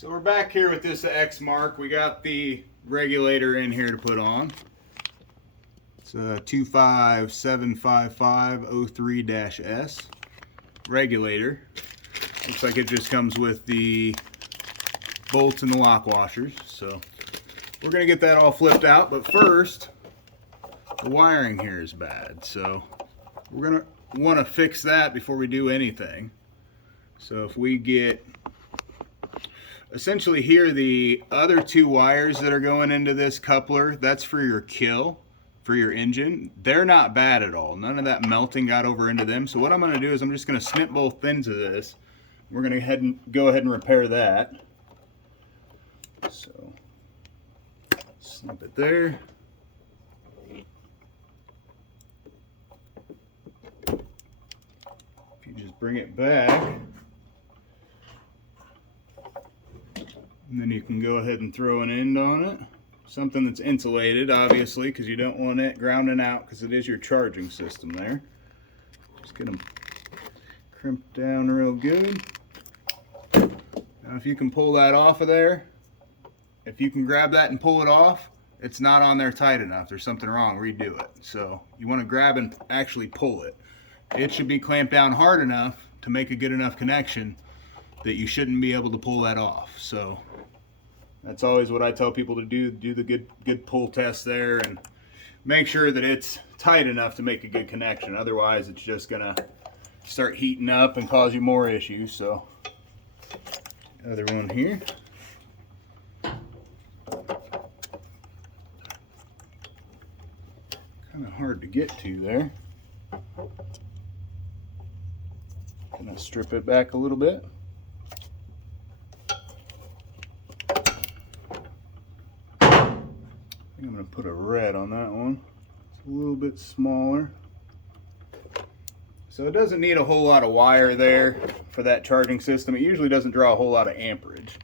So we're back here with this Exmark. We got the regulator in here to put on. It's a 2575503-S regulator. Looks like it just comes with the bolts and the lock washers. So we're gonna get that all flipped out, but first, the wiring here is bad. So we're gonna wanna fix that before we do anything. So if we get essentially here, the other two wires that are going into this coupler, that's for your kill, for your engine. They're not bad at all. None of that melting got over into them. So what I'm going to do is I'm just going to snip both ends of this. We're going to go ahead and repair that. So snip it there. If you just bring it back, and then you can go ahead and throw an end on it. Something that's insulated, obviously, because you don't want it grounding out, because it is your charging system there. Just get them crimped down real good. Now if you can pull that off of there, if you can grab that and pull it off, it's not on there tight enough. There's something wrong, redo it. So you want to grab and actually pull it. It should be clamped down hard enough to make a good enough connection that you shouldn't be able to pull that off. So that's always what I tell people to do. Do the good pull test there and make sure that it's tight enough to make a good connection. Otherwise, it's just gonna start heating up and cause you more issues. So, other one here. Kind of hard to get to there. Gonna strip it back a little bit. I'm going to put a red on that one. It's a little bit smaller. So it doesn't need a whole lot of wire there for that charging system. It usually doesn't draw a whole lot of amperage.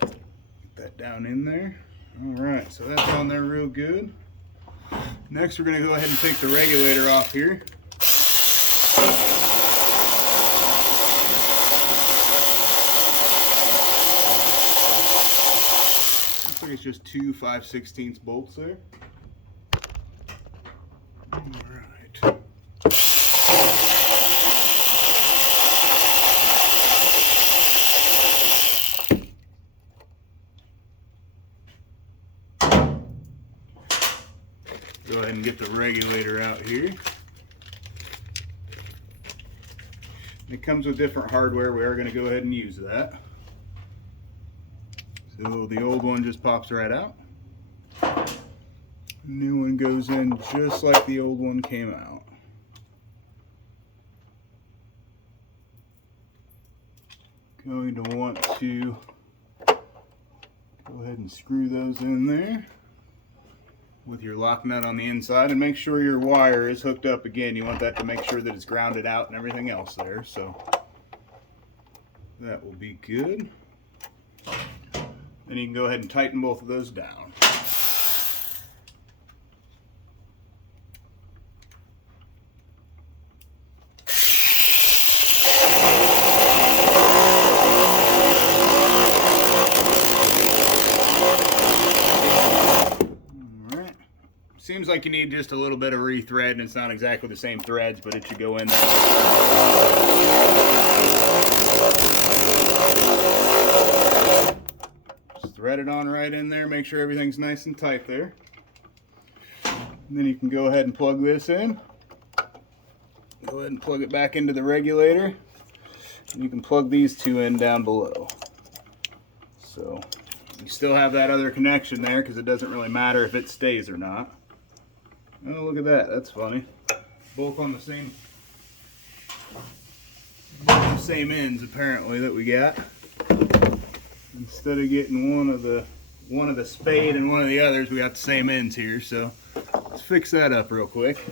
Get that down in there. Alright, so that's on there real good. Next we're going to go ahead and take the regulator off here. It's just two 5/16 bolts there. All right. Go ahead and get the regulator out here. It comes with different hardware. We are going to go ahead and use that. So the old one just pops right out. The new one goes in just like the old one came out. Going to want to go ahead and screw those in there with your lock nut on the inside, and make sure your wire is hooked up again. You want that to make sure that it's grounded out and everything else there. So that will be good. Then you can go ahead and tighten both of those down. Alright. Seems like you need just a little bit of rethread, and it's not exactly the same threads, but it should go in there. Thread it on right in there, make sure everything's nice and tight there. And then you can go ahead and plug this in. Go ahead and plug it back into the regulator. And you can plug these two in down below. So you still have that other connection there, because it doesn't really matter if it stays or not. Oh, look at that, that's funny. Both on the same ends apparently that we got. Instead of getting one of the spade and one of the others, we got the same ends here. So let's fix that up real quick.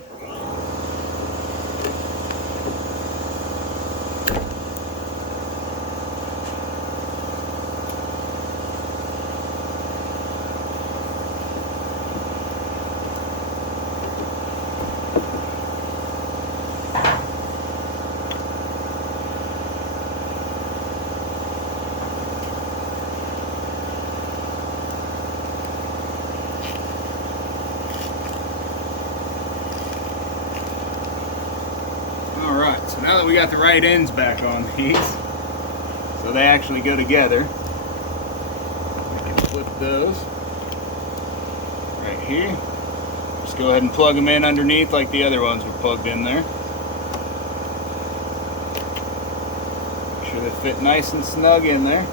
now that we got the right ends back on these, so they actually go together, we can flip those right here. Just go ahead and plug them in underneath like the other ones were plugged in there. Make sure they fit nice and snug in there.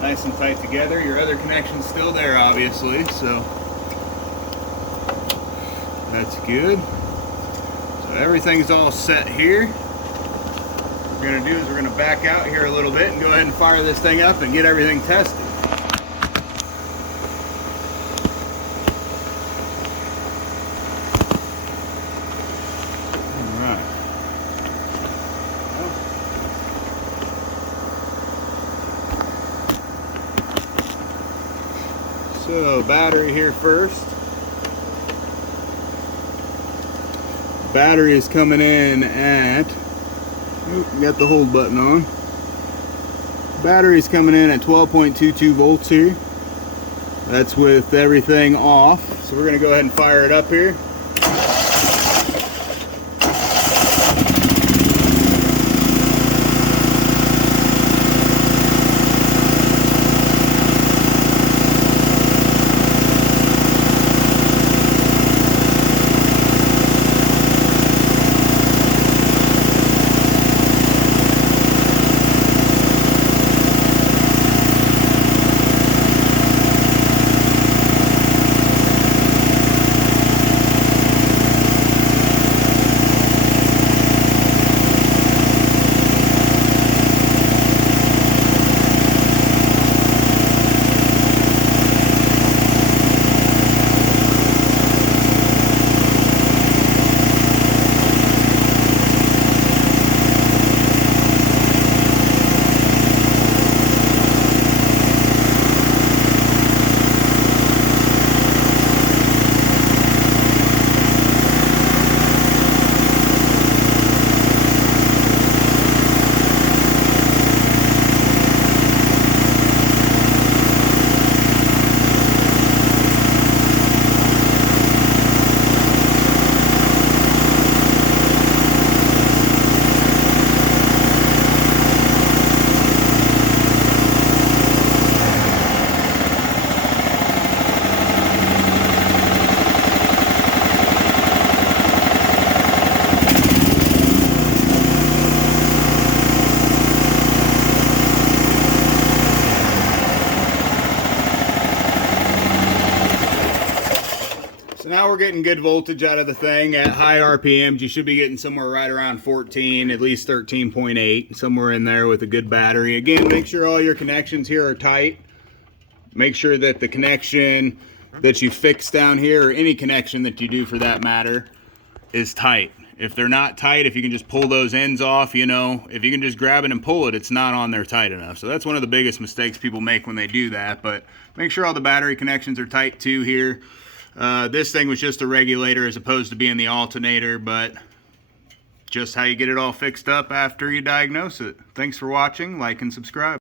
Nice and tight together. Your other connection's still there, obviously, so that's good. So everything's all set here. What we're going to do is we're going to back out here a little bit and go ahead and fire this thing up and get everything tested. So, battery here first. Battery is coming in at, got the hold button on. Battery is coming in at 12.22 volts here. That's with everything off. So we're going to go ahead and fire it up here. So now we're getting good voltage out of the thing at high RPMs. You should be getting somewhere right around 14, at least 13.8, somewhere in there with a good battery. Again, make sure all your connections here are tight. Make sure that the connection that you fix down here, or any connection that you do for that matter, is tight. If they're not tight, if you can just pull those ends off, you know, if you can just grab it and pull it, it's not on there tight enough. So that's one of the biggest mistakes people make when they do that. But make sure all the battery connections are tight too here. This thing was just a regulator as opposed to being the alternator, but just how you get it all fixed up after you diagnose it. Thanks for watching. Like and subscribe.